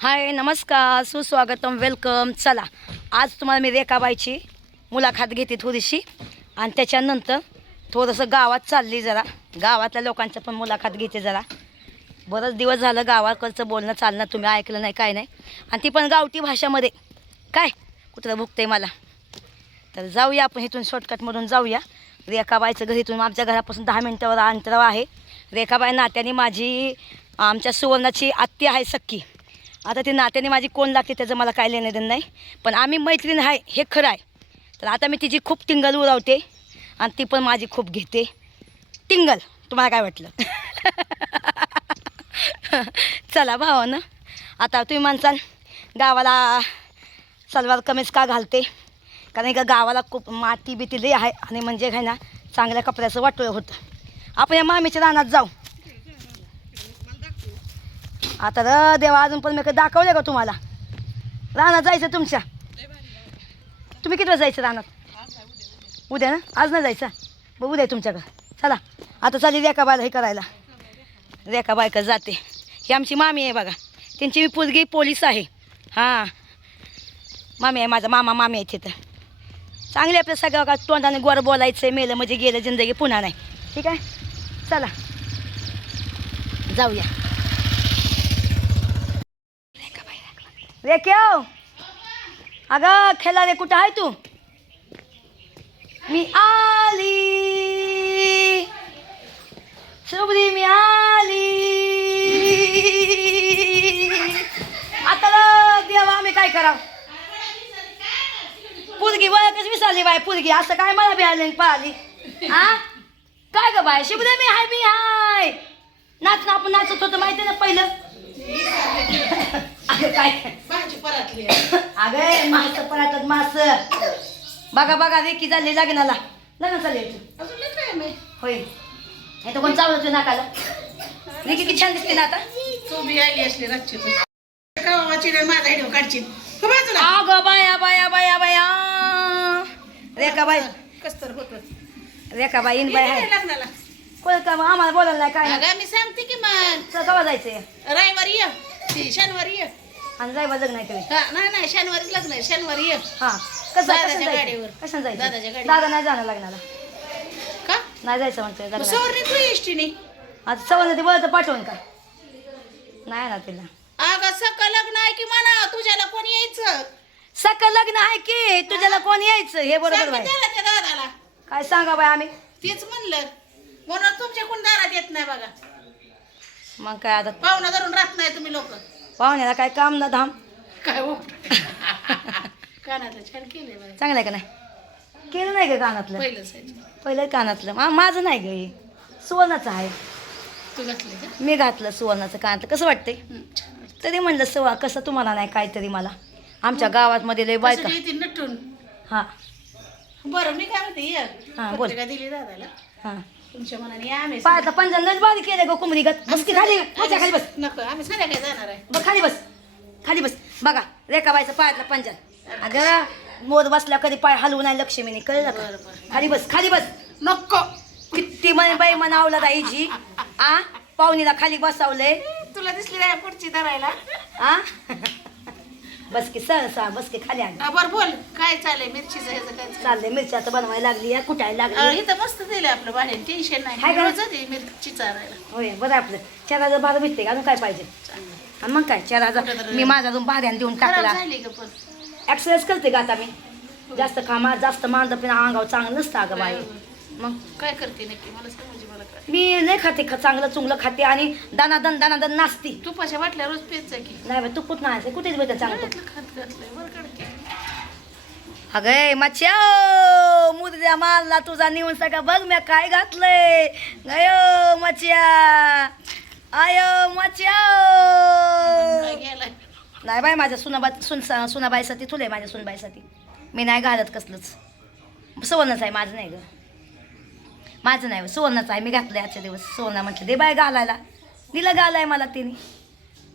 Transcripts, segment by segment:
हाय नमस्कार सुस्वागतम वेलकम. चला आज तुम्हाला मी रेखाबाईची मुलाखत घेते थोडीशी आणि त्याच्यानंतर थोडंसं गावात चालली जरा गावातल्या लोकांचं पण मुलाखत घेते जरा. बरंच दिवस झालं गावाकडचं बोलणं चालणं तुम्ही ऐकलं नाही काय नाही आणि ती पण गावठी भाषामध्ये. काय कुठलं भुकते मला. तर जाऊया आपण इथून शॉर्टकटमधून जाऊया. रेखाबाईचं घर इथून आमच्या घरापासून 10 मिनटावर अंतरावर आहे. रेखाबाई नात्याने माझी आमच्या सुवर्णाची आत्या आहे सख्खी. आता ती नात्याने माझी कोण लागते त्याचं मला काय लेणं देणं नाही, पण आम्ही मैत्रीण आहे हे खरं आहे. तर आता मी तिची खूप टिंगल उडवते आणि ती पण माझी खूप घेते टिंगल. तुम्हाला काय वाटलं? चला भावानं. आता तुम्ही म्हणसाल गावाला सलवार कमीज का घालते, कारण का गावाला खूप माती बिती लई आहे आणि म्हणजे काय ना चांगल्या कपड्याचं वाटोळं होतं. आपण या मामीच्या रानात जाऊ. आता र देवा अजून पण मी काही दाखवले का तुम्हाला? रानात जायचं तुमच्या. तुम्ही किती वाजता जायचं रानात? उद्या ना, आज नाही जायचं. बघ उद्या तुमच्याकडं. चला आता चालेल रेखाबाईला हे करायला. रेखाबाईकडे जाते. ही आमची मामी आहे बघा. त्यांची मी पोरगी पोलीस आहे. हां मामी आहे, माझा मामा मामी आहे तिथं. चांगले आपल्या सगळ्या का तोंडाने गोर बोलायचं. मेलं म्हणजे गेलं, जिंदगी पुन्हा नाही. ठीक आहे चला जाऊया. रेख्याव अगं खेळा रे, कुठं आहे तू? मी आली शुभ्री, मी आली. आता देवा आम्ही काय करावं? पुरगी वळखच विसरली बाय. पुरगी असं काय मला बिहारली पाहिली. हा काय ग बाय? शुभ्री मी हाय, मी हाय. नाच आपण नाचत होतं माहिती ना पहिलं. अगं काय अगं मास पराठ्यात मास. बघा बघा रेकी झाली लग्नाला. लग्न चालेल होय. हे तर कोण चावलं तुझ्या नाकाला? रेकी किती छान दिसते ना आता. तू बी आली असली रातची गावाची माझा व्हिडिओ काढची. अगं बाया बाया बाया बाया. रेखाबाई कसतर होत रेखाबाई इन बाई आहे लग्नाला. कोण का आम्हाला बोलायला नाही काय अगं मी सांगते की मग चल कवा जायचंय? रविवारी ये, ती शनिवारी ये. आणि जायला लग्न नाही तुम्ही? हा, नाही नाही शनिवारी लग्न आहे, शनिवारी ये. हा कसं दादाच्या कसं गाडीवर. जायचं? कसं जायचं? दादाच्या गाडीवर. दादा नाही जाणार लग्नाला. का नाही जायचं म्हणतोय मग लग्नाला. सवरणी तू एसटीने. आता सवर्ण ते बोलत पाठवून का नाही ना तिला. अगं सकाळ लग्न आहे की म्हणा तुझ्याला कोण यायचं? सकाळ लग्न आहे की तुझ्याला कोण यायचं हे बरोबर सांग बाई. त्याला त्या दादाला. काय सांगा बाई आम्ही. तेच म्हणलं म्हणून तुमच्या कोण दारात येत नाही बघा. मग काय आता पाहुणा धरून राहत नाही तुम्ही लोक. पाहुण्याला काय काम ना धाम. काय हो कानातलं छान केलंय बाई. चांगलं आहे का नाही? केलं नाही का कानातलं? पहिलंच पहिलं कानातलं माझं नाही ग हे. सुवर्णाचं आहे. तू घातले का? मी घातलं सुवर्णाचं कानातलं. कसं वाटतंय? छान वाटतं. तरी म्हणलं सवा कसं तुम्हाला नाही काहीतरी मला. आमच्या गावात मध्ये लय बायका. कसं येते नटून. हां बरं मी काय म्हणते ये हा, बोल. पत्रिका दिली दादाला. हां तुमच्या मनाने या आम्ही पायातला पंजाब बारीक केलं ग कुमरी गत. बस की खाली माझ्या खाली बस. नको आम्ही संध्याकाळी जाणार आहे. बघ खाली बस. खाली बस. बघा रेखाबाईचं पायातला पंजाब. अगं मोर बसला कधी पाय हलवू नाही लक्ष्मीने, कळलं का? बरं बरं खाली बस खाली बस. नको. किती म्हणे बाई म्हणावलं दाईजी. आ पाहुणीला खाली बसवलंय. तुला दिसली नाही पुढची धरायला. आ बस की सर बस की खाली आली. बरं बोल काय चाललंय मिरचीचं ह्याचं काय चाललंय मिरची आता बनवायला लागली आहे, कुटायला लागली. इथं मस्त दिलं आपलं भाड्याने टेन्शन हाय नाही. का? रोज जाते मिरची चारायला. होय बरं आपलं चराचं भार भेटते का? अजून काय पाहिजे? चांगलं. आणि मग काय चराचं मी माझा अजून भाड्याने देऊन खराब टाकला. झाली का पण? एक्सरसाइज करते का आता मी? जास्त कामा जास्त मांद पण अंगावर चांगलं नसतं अगं बाई. मग काय करते नक्की मला समज मला काय. मी नाही खाते चांगलं चुंगलं खाते आणि दानादन नाचते. तुपाच्या बाटल्या रोज पेच की. नाही बाई तू कुठं नाही कुठेच भेटत चांगलं. खात घातलंय बरं कडके. अगं मच्छा मुद्द्या मारला तुझा नेऊन सगळं बघ मी काय घातलंय. गयो मच्छा आयो मच्छा. काय गेलाय? नाही बाई माझ्या सुनाबाईसाठी तुले माझ्या सुनबाईसाठी मी नाही घालत कसलंच. सुवर्णच आहे माझं नाही ग. माझं नाही सुवर्णाचं आहे. मी घातलंय आजच्या दिवस. सुवर्णा म्हटलं दे बाय घालायला. तिला घालाय मला तिने.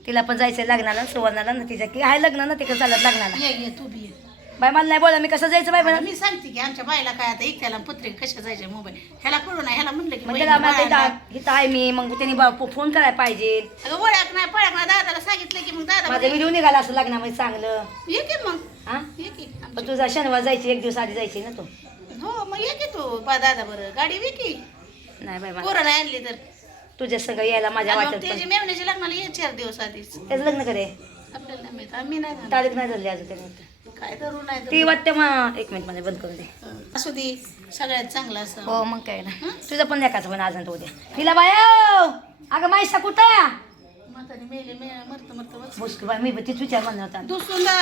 तिला पण जायचंय लग्नाला सुवर्णाला ना तिच्या की आहे लग्न ना तिकडे चालत लग्नाला. ये तू बी ये. बाय मला नाही बोला मी कसं जायचं बाय आता म्हणा मी सांगते की आमच्या बायला काय आता एकट्याला पत्रिका कशा जायचे मोबाईल ह्याला कळू नाही ह्याला म्हणलं की मग बहिणी त्याला मला बाळांना- इथं आहे मी मग त्यांनी फोन करायला पाहिजे अगं ओळख नाही पळख नाही दादाला सांगितलं की मग दादा माझा व्हिडिओ निघाला असं लग्नामध्ये चांगलं ये की मग हा ये की पण तुझा शनिवार जायची एक दिवस आधी जायची ना तू हो मग ये की तू दादा बरं गाडी वे की नाही बाय मला पोरं नाही आणली तर तुझ्या संग यायला माझ्या आणि मग वाटत त्याची मेवण्याच्या लग्नाला ये 4 दिवस आधीच त्याचं लग्न करे आपल्याला नाही माहित आम्ही नाही जाणार. तारीख नाही झाली अजून त्याने काय करू नाही ती वाटते मग एक मिनिट मध्ये बंद करून दे असू दे सगळ्यात चांगलं असं हो मग काय ना तुझं पण एकाच पण आज उद्या तिला बाय अगं मायसा कुठं म्हातारी मेले मरत मरत बस मुश्किल बाय मी तीच विचार म्हणला होता दुसून दा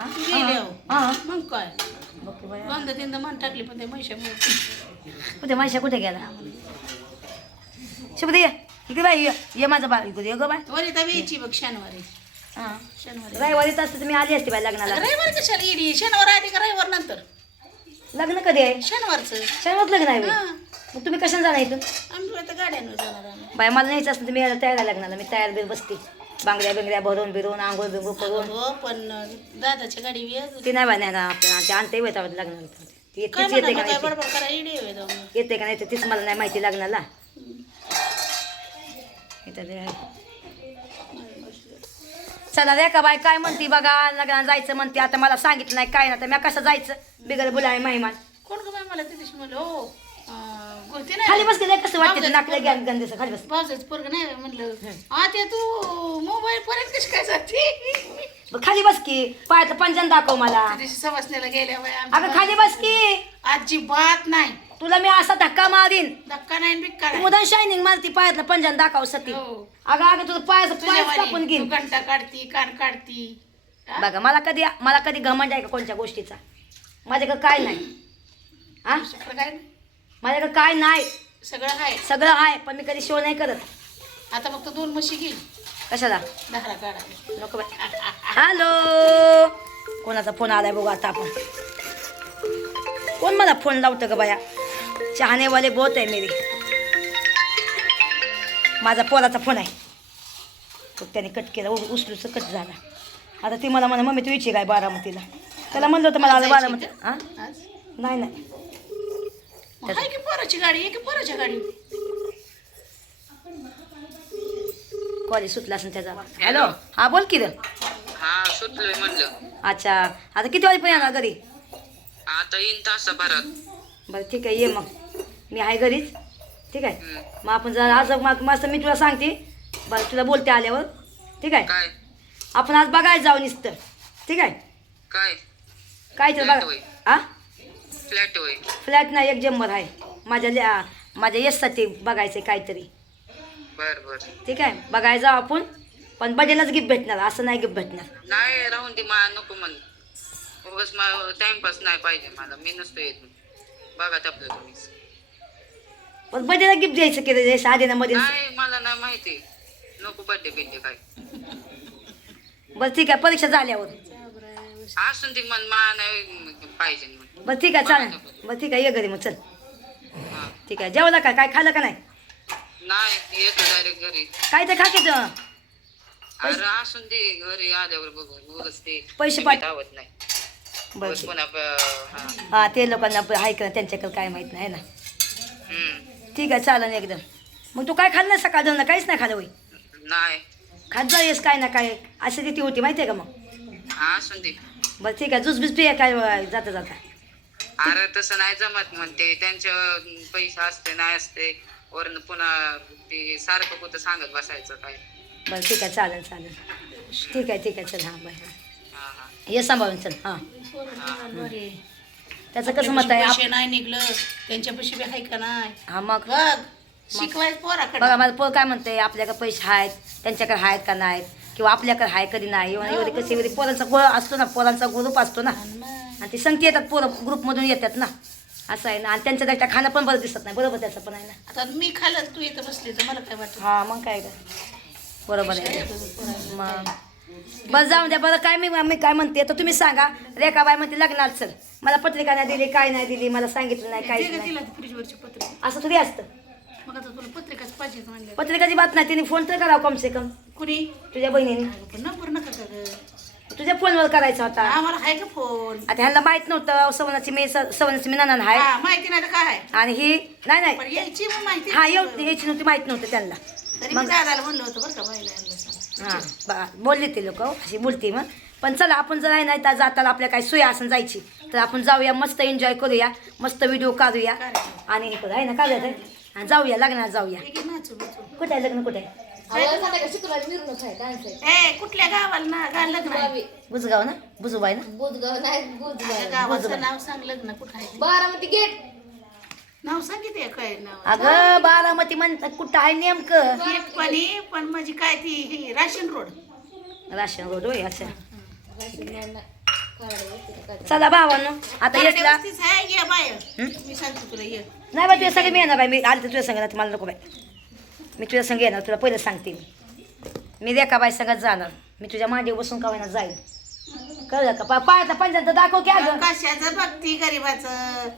तू गेले हो. हा मग काय बघ की बाया. बंद तीनदा मन टाकली पण ते म्हैशामुळे कुठे मायशा कुठे गेला शुभ दे इकडे बाई ये माझा बाळ इकडे ये गं बाय वरिता वेयची बघ शनिवारी हा शनिवारी रविवारी असतं तर मी आली असते बाय लग्नाला रविवार कशाला येडी शनिवार आधी का रविवार नंतर लग्न कधी आहे शनिवारचं शनिवार लग्न आहे हा बाई. मग तुम्ही कशाने जाणार इथून आम्ही आता गाड्यांवर जाणार आम्ही बाय मला न्यायचं असतं तर मी यायला तयार आहे लग्नाला मी तयार बिर बसते बांगड्या बिंगड्या भरून बिरून आंघोळ बिंघोळ करून हो पण दादाच्या गाडी वेळ ती नाही बाय नाही ना आपल्याला ते आणते येत लग्नाला ती काय तीच येते का म्हणा काय नाही बडबड करा येडी आहे जाऊन. येते का नाही तर तीच मला नाही माहिती लग्नाला इथं ते आहे. चला रे का बाय काय म्हणती बघा लग्नाला जायचं म्हणते आता मला सांगितलं नाही काय ना तर मी कसं जायचं बिगर बुलाय मेहमान कोण ग बाई मला ते दिवशी म्हणलं हो गोष्टी खाली नाही बसते कसं वाटतं नाकलं घ्या गंदेचं खाली बस भावजाचं पोरग नाही म्हणलं आता तू मोबाईल पर्यंत कशी काय जाते बरं, खाली बस की पायाचं पंजन दाखव मला त्या दिवशी सवासण्याला गेल्या बाई अगं खाली बस की अजिबात नाही तुला मी असा धक्का मारीन धक्का नाही बिक्का तू नाही मुदान शायनिंग मारती पायातलं पंजन दाखव सती हो. अगं अगं तुझं पायाचं पाय कापून तुझ्यावानी तू घेईन घंटा काढती कान काढती हा? बघा मला कधी घमंड आहे का कोणत्या गोष्टीचा माझ्याकडे काय नाही हा दुसरीकडं काय नाही. माझ्याकडे काय नाही सगळं आहे सगळं आहे पण मी कधी शो नाही करत आता फक्त 2 म्हशी घेईल कशाला दहा काढा नको बाय हॅलो कोणाचा फोन आलाय बघू आता आपण कोण मला फोन लावतं ग बाया चाहने वाले बहुत आहे मेरे माझा पोराचा फोन आहे तो त्याने कट केला उचलूच कट झाला आता ती मला म्हणा मम्मी तू इच्छे काय बारामतीला त्याला म्हणलं होतं मला आलं बारामती हां आज नाही नाही मग आहे की पोराची गाडी आहे की पोराच्या गाडी कॉलेज सुटला असेल त्याचा हॅलो हां बोल की रे हा सुटलोय म्हणलं अच्छा आता किती वाजेपर्यंत येणार घरी आता येईन तासाभरात. बरं ठीक आहे ये मग मी आहे घरीच ठीक आहे हम्म. मग आपण जर आज मस्त मी तुला सांगते बरं तुला बोलते आल्यावर ठीक आहे काय आपण आज बघायला जाऊ नुसतं ठीक आहे काय काय तर Flat बघा होय. हां फ्लॅट होय. फ्लॅट नाही एक जम्मर आहे माझ्या यशसाठी बघायचं आहे काहीतरी बर बर ठीक आहे बघायला जाऊ आपण पण बजेलाच गिफ्ट भेटणार असं नाही गिफ्ट भेटणार नाही राहून दे मला नको म्हण उगाच टाइमपास नाही पाहिजे मला मी नसतो येत बघा आपलं तुम्हीच पण बजेला गिफ्ट द्यायचं की रे साधे ना मध्ये नाही मला नाही माहिती नको बड्डे बिड्डे काय बरं ठीक आहे परीक्षा झाल्यावर असून ती मन मला नाही पाहिजे म्हण. बरं ठीक आहे चालेल बरं ठीक आहे ये घरी मग चल हा. ठीक आहे जेवला का काय खाल्लं का नाही नाही येतो डायरेक्ट घरी काय तर खा की तर अरे असून दे घरी आल्यावर बघू उगाच ते पैसे मी पाठ- धावत नाही बरं उगाच ठीक. पुन्हा हा. हा ते लोकांना आहे का त्यांच्याकडे काय माहीत नाही ना हम्म. ठीक आहे चालेल एकदम मग तू काय खाल्लं नाही सकाळ धरणं काहीच नाही खाल्लं होई नाही खात जा येस काय ना काय ॲसिडिटी होती माहिती आहे का मग असून दे बरं ठीक आहे ज्यूस बीस पिया काय जाता जाता अरे तसं नाही जमत म्हणते त्यांच्या पैसे असते नाही असते वरनं पुन्हा ते सारखं कुठं सांगत बसायचं काय बरं ठीक आहे चालेल चालेल ठीक आहे चल हां बाय हा हा ये सांभाळून चल हां बरे त्याचं कसं मत आहे पैसे नाही निघलं त्यांच्यापाशी बी आहे का नाही हां मग बघ शिकवायचं पोराकडे बघा माझं पोर काय म्हणते आपल्याकडे पैसे आहेत त्यांच्याकडे आहेत का नाहीत किंवा आपल्याकडे आहे कधी नाही एवढी कशी एवढी पोरांचा गोळ असतो ना पोरांचा ग्रुप असतो ना आणि ती संगती येतात पोरं ग्रुपमधून येतात ना असं आहे ना आणि त्यांचं त्याच्या खाणं पण बरं दिसत नाही बरोबर त्याचं पण आहे ना आता मी खाल्लं तू इथं बसली तर मला काय वाटतं हां मग काय बरोबर आहे मग बरं जाऊन द्या बरं काय मी काय म्हणते तर तुम्ही सांगा रेखाबाई म्हणते लग्नात चल मला पत्रिका नाही दिली काय नाही दिली मला सांगितलं नाही काहीच नाही तिला फ्रीजवरची पत्रिका असं थोडी असतं मग आता तुला पत्रिकाच पाहिजे म्हणलं पत्रिकाची बात नाही तिने फोन तर करावं कमसे कम कुणी तुझ्या बहिणीने पण नंबर नका का ग तुझ्या फोनवर करायचा होता. आम्हाला आहे का फोन? आता ह्यांना माहित नव्हतं सवनाची मी नाना आहे. हा, माहिती नाही तर काय. आणि ही नाही पण यायची मग माहिती. हा यायची नव्हती, माहित नव्हतं त्यांना. तरी मी दादाला म्हणलं होतं बरं का बाईला आणलं सांग. हा बोलले ते लोक अशी बोलते मग. पण चला आपण जर आहे नाही तर जाताना आपल्या काही सोय असेल जायची तर आपण जाऊया, मस्त एन्जॉय करूया, मस्त व्हिडिओ काढूया आणि हे करू आहे ना काढूया आणि जाऊया लग्नात जाऊया. नाचू बिचू. कुठे आहे लग्न, कुठे आहे? ए कुठल्या गावाला ना लग्न आहे? बुजगाव ना, बुजुबाई ना. गावाचं नाव सांग. लग्न कुठं आहे? बारामती गेट. नाव सांगितलं काय नाव? अगं बारामती म्हणतात कुठं आहे नेमकं? पण म्हणजे काय ती हे राशन रोड. राशन रोड होय. अच्छा चला भावांनो आता येसला व्यवस्थित आहे. ये बाय मी सांगते तुला ये. नाही बाई तुझ्या संग मी येणार बाई. मी आले तर तुझ्या संग मला नको बाई. मी तुझ्या संग येणार, तुला पहिलं सांगते मी रेखाबाई सगळ्यात जाणार. मी तुझ्या मांडीवर बसून का होईना जाईल. कळलं का? पायाचा पंजाचं दाखव की अगं. कशाचं बघती गरीबाचं,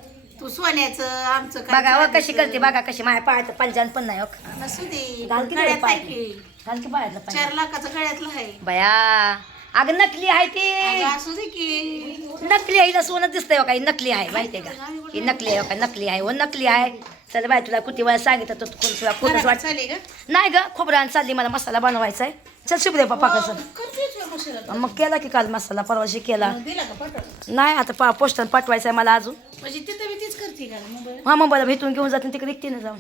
तू सोन्याचं, आमचं काय बघा व कशी चालायचं? करते बघा कशी. माझ्या पायाचं पंजान पण नाही हो. असू दे. घाल की गळ्यात पाय. आहे की. घाल की पायातलं पंजान. 4 लाखाचं गळ्यातलं आहे. बया अगं नकली आहे ती. अगं, असू दे की. नकली आहे. हिला सोनं दिसतंय हो काही. नकली आहे माहितीये का? ही नकली आहे हो का? नकली आहे हो, नकली आहे. चल बाय तुला किती वेळा सांगितलं तर तुला खोटंच घरात वाटत चालली का? नाही ग. खोबऱ्यानं चालली मला मसाला बनवायचा आहे. चल शिकू दे पप्पा कसं. करतेच होय मशीला. मग केला की काल मसाला, परवाशी केला. दिला का पटकन? नाही आता पोस्टात पाठवायचा आहे मला अजून. म्हणजे तिथं बी तीच करते का मुंबई? हा मग मला भेटून घेऊन जाते तिकडे एकटी ना जाऊन.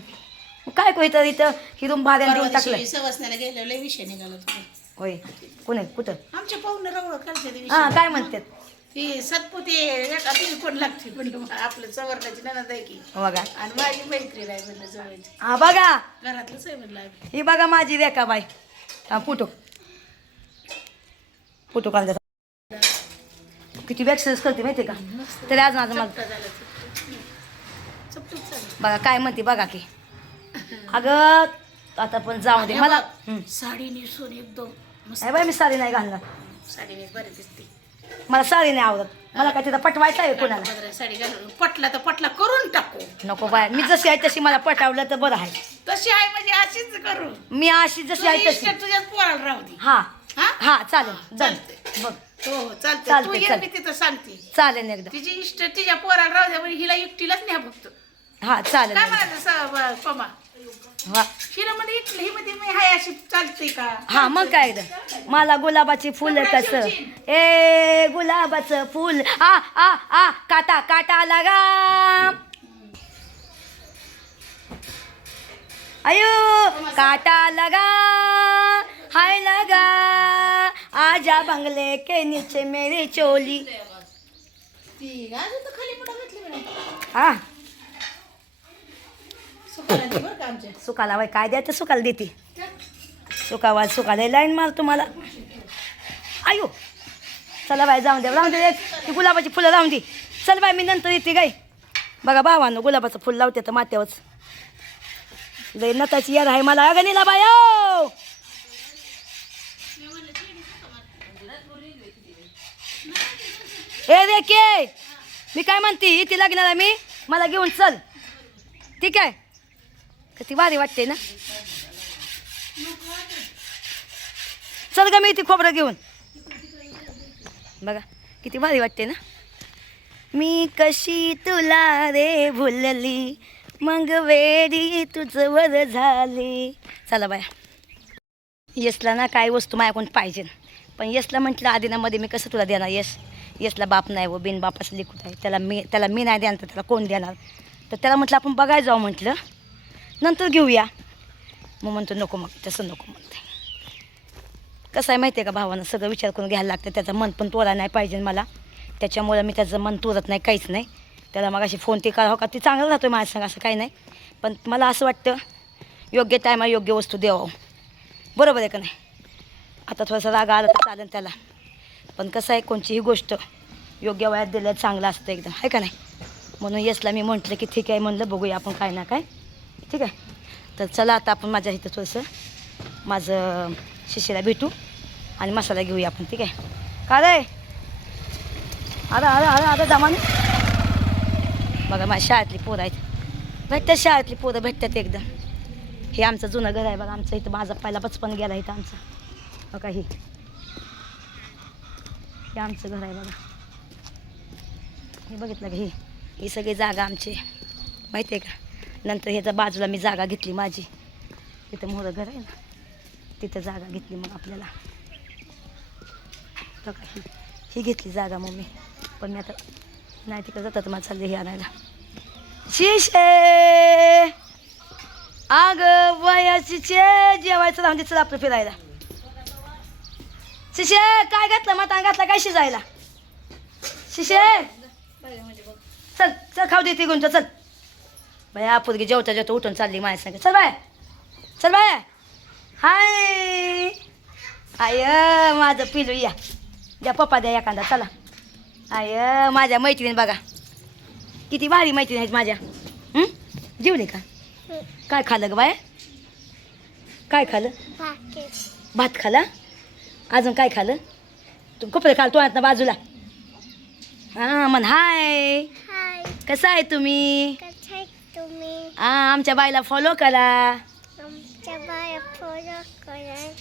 मग काय को इथं इथं हिरून भाड्याने देऊन टाकलं. सवासण्याला गेल्यावर लय विषय निघाला तुझा. होय कोणी कुठं? आमच्या पाहुणे रवळ करते ते हा विषय. काय म्हणतात ती सतपुते एका तुम्ही कोण लागते म्हणलं आपलं चवरण्याची ननद आहे की. बघा. आणि माझी मैत्रीण आहे म्हणलं जवळची. हा बघा घरातलंच आहे म्हणलं आम्ही. ही बघा माझी रेखाबाई. हा फोटो फोटो काढ. किती एक्सरसाइज करते माहिती का? तरी आज माझं चपटा झाला ते. चपटूच चालू. बघा काय म्हणते बघा की. अगं आता पण जाऊ दे मला. साडी नेसून एकदम मस्त. नाही बाई मी साडी नाही घालणार. साडी नेस बरी दिसते. मला साडी नाही आवडत. मला काय तिथं पटवायचं आहे कोणाला. पदरा साडी घालून पटला तर पटला करून टाकू. नको बाय. मी जशी आहे तशी मला पटावलं तर बरं आहे. तशी आहे म्हणजे अशीच करू. मी अशी जशी आहे तुझी तशी. इष्ट तुझ्याच पोराला राहू दे. हा हा? हा चालेल. चालतंय. बघ हो हो चालतंय. चालतंय, तू ये चालतंय. मी तिथं सांगते. चालेल एकदा. तिची इष्ट तिच्या पोराला राहू द्या म्हणजे हिला एकटीलाच न्या फक्त. हा चालेल काय म्हणायचं पमा? हा हिला मध्ये इटली ही मध्ये मी हाय अशी चालते का? हा मग काय एकदा. मला गुलाबाची फुलं कसं. ए गुलाबाचं फुल आ आ आ काटा काटा लगा. अयो काटा लगा हाय लगा आजा बंगले के नीचे मेरी चोली. ती अजून तर खाली पुढं घातली म्हणे. हा सुकाला दे बरं का आमच्या. सुकाला बाई काय द्यायचं सुकाला देते. सुकाला लाईन मार तुम्हाला. आयो चला बाई जाऊन दे राहून दे. ती गुलाबाची फुलं राहून दे. चल बाई मी नंतर येते गाई. बघा भावानं गुलाबाचं फुल लावते तर मात्यावरच. लय नताची यार आहे मला. अगं नीला बाई ओ. ए रे के मी काय म्हणते इथे लागणार आहे मी. मला घेऊन चल ठीक आहे. किती भारी वाटते ना. चल ग मी ती खोबरं घेऊन. बघा किती भारी वाटते ना. मी कशी तुला रे भुलली मग वेडी तुझं वर झाली. चला बाया. यशला ना काय वस्तू माझ्याकडून पाहिजे पण यशला म्हटलं आदिनामध्ये मी कसं तुला देणार. यशला बाप नाही व बिन बापाचं लिखूत आहे. त्याला मी नाही देणार तर त्याला कोण देणार. तर त्याला म्हटलं आपण बघायला जाऊ म्हटलं नंतर घेऊया. मग म्हणतो नको मग तसं नको म्हणते. कसं आहे माहिती आहे का भावानं सगळं विचार करून घ्यायला लागतं. त्याचं मन पण तोडा नाही पाहिजे मला. त्याच्यामुळं मी त्याचं मन तोडत नाही काहीच नाही. त्याला मग अशी फोन ते करावं का ते चांगलं राहतो माझ्या संग असं काही नाही. पण मला असं वाटतं योग्य टायमाला योग्य वस्तू द्यावं. बरोबर आहे का नाही. आता थोडासा राग आला तर चालेल त्याला पण कसं आहे कोणतीही गोष्ट योग्य वयात दिलं चांगलं असतं एकदम आहे का नाही. म्हणून यशला मी म्हटलं की ठीक आहे म्हणलं बघूया आपण काय ना काय ठीक आहे. तर चला आता आपण माझ्या इथं थोडंसं माझं शिशीला भेटू आणि मसाला घेऊया आपण ठीक आहे. का रे आता जमाने बघा माझ्या शाळेतली पोरं आहेत. भेटतात शाळेतली पोरं भेटतात एकदम. हे आमचं जुनं घर आहे बघा. आमचं इथं माझा पहिला बचपन गेला इथं आमचा बघा. ही हे आमचं घर आहे बघा. हे बघितलं का, ही सगळी जागा आमची माहिती आहे का. नंतर ह्याच्या बाजूला मी जागा घेतली माझी, तिथं मोरं घर आहे ना, तिथं जागा घेतली मग आपल्याला. बघा ही घेतली जागा मग मी, पण मी आता नाही तिकडे जातात मला चालले हे आणायला. शिशे अग वयाशीचे जेवायचं राहून चल आपलं फिरायला. शिशे काय घातलं मतान घातला काय शिजायला. शिशे चल चल खाऊ दे तिघून चल. बाया पोरगी जेवता जेवता उठून चालली माझ्या संग. चल बाय चल बाय. हाय आय माझं पिलू या द्या पप्पा द्या एखादा चला. आय माझ्या मैत्रीण बघा किती भारी मैत्रीण आहेत माझ्या. जेवली का. काय खाल्लं ग बाय. काय खाल्लं. भात खाला. अजून काय खाल्लं. तू कपडे खाल तू ना बाजूला. हां म्हण हाय कसं आहे तुम्ही. आमच्या बाईला फॉलो करा,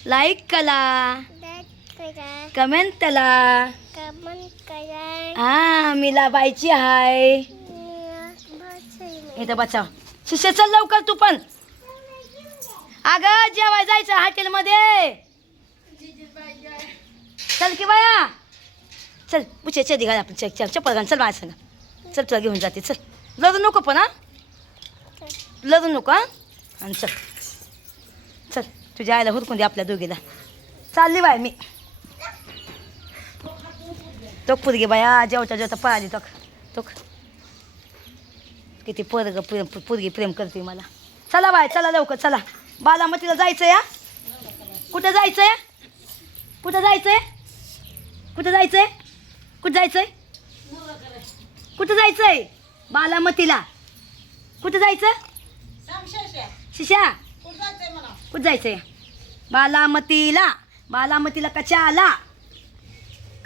लाईक करा, कमेंट करा. हा मीला बाईची हाय. इथं बचाव. शिष्य चल लवकर तू पण. अगं जेवाय जायचं हॉटेलमध्ये. चल की बाया चल. पुचे चेदी घाल आपण चप्पल घाल. चल माझ्या संग चल तुला घेऊन जाते. चल लढू नको पण. हा लढू नको. हा आणि चल चल तुझ्या आईला हुडकून दे आपल्या दोघीला. चालली बाय मी. तो पुरगी बाया जेवता जेवता पळाली. तो किती पुरगी प्रेम करते मला. चला बाय चला लवकर चला. बालामतीला जायचं या. कुठं जायचंय. कुठं जायचंय. कुठं जायचंय. कुठं जायचंय. कुठं जायचंय. बालामतीला कुठं जायचं. शिशा कुठं जायचंय. बालामतीला. बालामतीला कचाला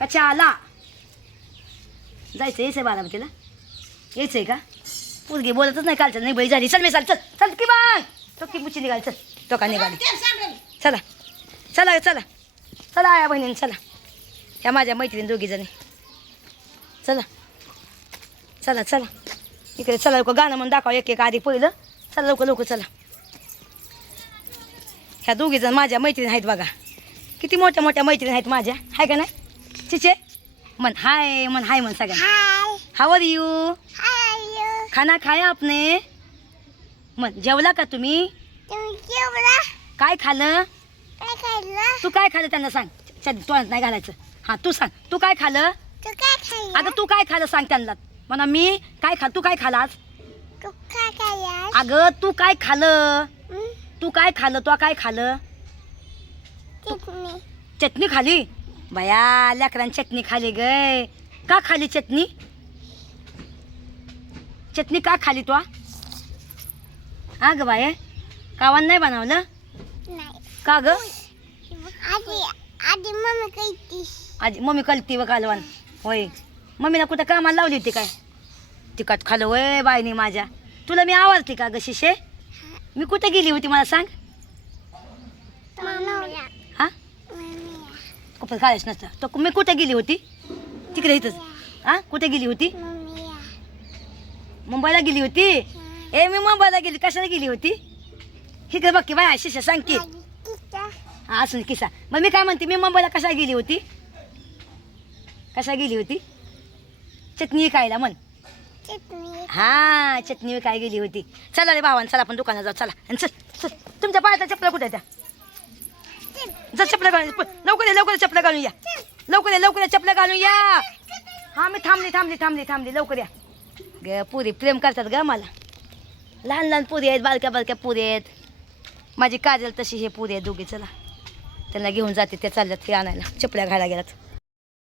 कचाला जायचं. यायचंय बालामतीला. यायचंय का. पोरगी बोलतच नाही कालचं नाही बाई झाली. चल मी चाल चल चल की बाय. तो की मुची निघाली. चल तो का निघाली. चला चला चला चला आया बहिणीने चला. ह्या माझ्या मैत्रिणी दोघी जणी. चला चला चला इकडे चला लवकर. गाणं म्हणून दाखवा एक एक आधी पहिलं. चला लवकर लवकर चला. ह्या दोघी जण माझ्या मैत्रिणी आहेत बघा. किती मोठ्या मोठ्या मैत्रिणी आहेत माझ्या. हाय का नाही. चिचे मन हाय मन हाय मन सगळ्या. How are you. खाना खाया आपने. मन जेवला का तुम्ही. काय खाल्लं. तू काय खाल्लं त्यांना सांग. तोंडात नाही घालायचं. हां तू सांग तू काय खाल्लं. अगं तू काय खाल्लं सांग त्यांना. म्हणा मी काय खा. तू काय खालास. अगं तू काय खाल्लं. तू काय खाल्लं. तू काय खाल्लं. चटणी खाली. बया लेकरांनी चटणी खाली गय. का खाली चटणी. चटणी का खाली तू. हा ग बाय कावान नाही बनवलं. का ग. आधी मम्मी कलती व कालवान. होय मम्मीला कुठं कामाला लावली होती काय. तिखट खाल्लं वय बाईनी माझ्या. तुला मी आवडते का ग शिशे. मी कुठं गेली होती मला सांग. हा कपडे खायच नसतं. तो मी कुठं गेली होती. तिकडे इथंच. हा कुठे गेली होती. मुंबईला गेली होती. ए मी मुंबईला गेली. कशाला गेली होती. इकडे बघ की बाय शिशा सांग की. हा असून किस्सा. मग मी काय म्हणते मी मुंबईला कशा गेली होती. कशा गेली होती. चटणी खायला म्हण. हा चटणी काय गेली होती. चला रे भावान चला आपण दुकानात जाऊ. चला आणि चल चल. तुमच्या पायाच्या चपला कुठे त्या. जर चपला घालून लवकर लवकर चपला घालून या. लवकर लवकर चपला घालून या. हा मी थांबली लवकर या. ग पुरी प्रेम करतात ग मला. लहान लहान पुरी आहेत बारक्या बारक्या पुरी आहेत. माझी काजल तशी हे पुरी आहेत दोघी. चला त्यांना घेऊन जाते. त्या चालल्यात हे आणायला. चपल्या घालायला गेल्यात.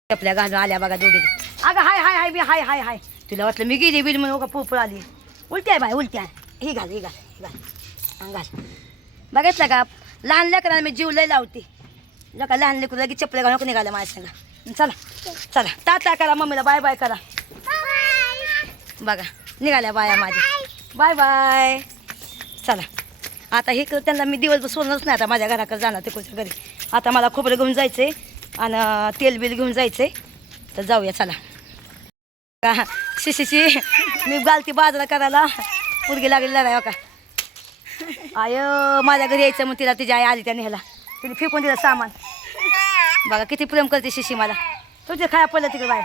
चपल्या घालून आल्या बघा दोघी. अगं हाय हाय हाय मी हाय हाय हाय. तुला वाटलं मी गेली बिल म्हणून का पोपळ आली. उलटी आहे बाय उलटी आहे. ही घाल ही घाल घाल घाल. बघितलं का लहान लेकरांना मी जीव लय लावते. का लहान लेकरू लगेच चपल्या घालून निघालं माझ्या संग. चला चला टाटा करा मम्मीला. बाय बाय करा. बघा निघाल्या बाया माझ्या. Bye bye. चला आता हे त्यांना मी दिवसभर सोडणारच नाही. आता माझ्या घराकडे जाणार तिकडच्या घरी. आता मला खोबरं घेऊन जायचं आहे आणि तेल बिल घेऊन जायचं आहे. तर जाऊया चला. का शिशीची मी गालती बाजूला करायला पुरगी लागली लढाय का. आय माझ्या घरी यायचं मग तिला तिची आई आली त्या न्यायला. तिने फेकून दिलं सामान. बघा किती प्रेम करते शिशी मला. तुझे खाया पडलं तिकडे बाहेर.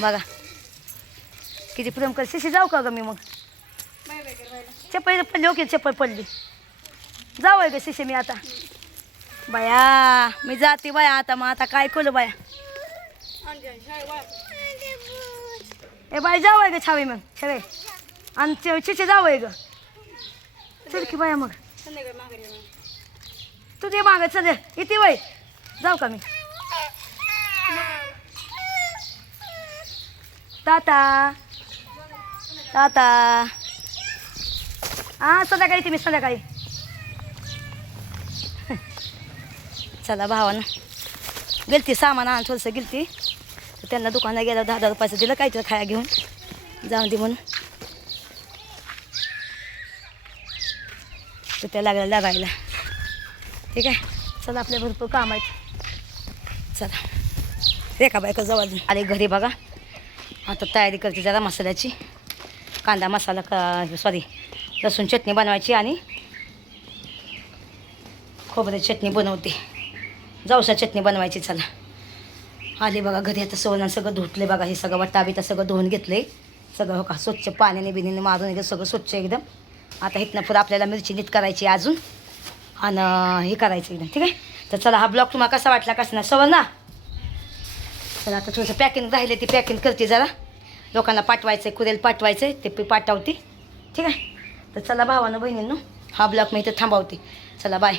बघा किती प्रेम कर. शिशी जाऊ का ग मी मग. चप्पल पडली ओके चप्पल पडली. जाऊ आहे ग शिशी मी आता. बाया मी जाते बाया आता. मग आता काय करू बाया. ए बाई जाऊ आहे ग छावे मग छवे. आणि चिचे जाऊ आहे ग. चल की बाया मग तू ते मागत चल इथे वय जाऊ का मी. ताता ताता हां संध्याकाळी तुम्ही संध्याकाळी. चला भावानं गेलती सामान आण थोडंसं गेलती. तर त्यांना दुकानात गेलं 10 रुपयाचं दिलं काहीतरी खाया घेऊन जाऊन दे म्हणून. तर त्या लागल्या लागायला. ठीक आहे चला आपल्या भरपूर काम आहेत. चला रेखा बायका जवळ आले घरी बघा. आता तयारी करते जरा मसाल्याची. कांदा मसाला सॉरी लसूण चटणी बनवायची आणि खोबऱ्याची चटणी बनवते. जवसा चटणी बनवायची. चला आले बघा घरी. आता सवनानं सगळं धुतले बघा. हे सगळं वट्टा बिटा सगळं धुवून घेतले. सगळं हो का स्वच्छ पाण्याने बिनीने मारून एकदम सगळं स्वच्छ एकदम. आता इथनं पुढं आपल्याला मिरची नीट करायची अजून आणि हे करायचं एकदम. ठीक आहे तर चला हा ब्लॉग तुम्हाला कसा वाटला कसं नाही सवल ना. चला आता थोडंसं पॅकिंग राहिले ते पॅकिंग करते जरा. लोकांना पाठवायचं आहे कुरेल पाठवायचं आहे ते पाठवते. ठीक आहे तर चला भावानं बहिणींनो हा ब्लॉग मी इथं थांबवते. चला बाय.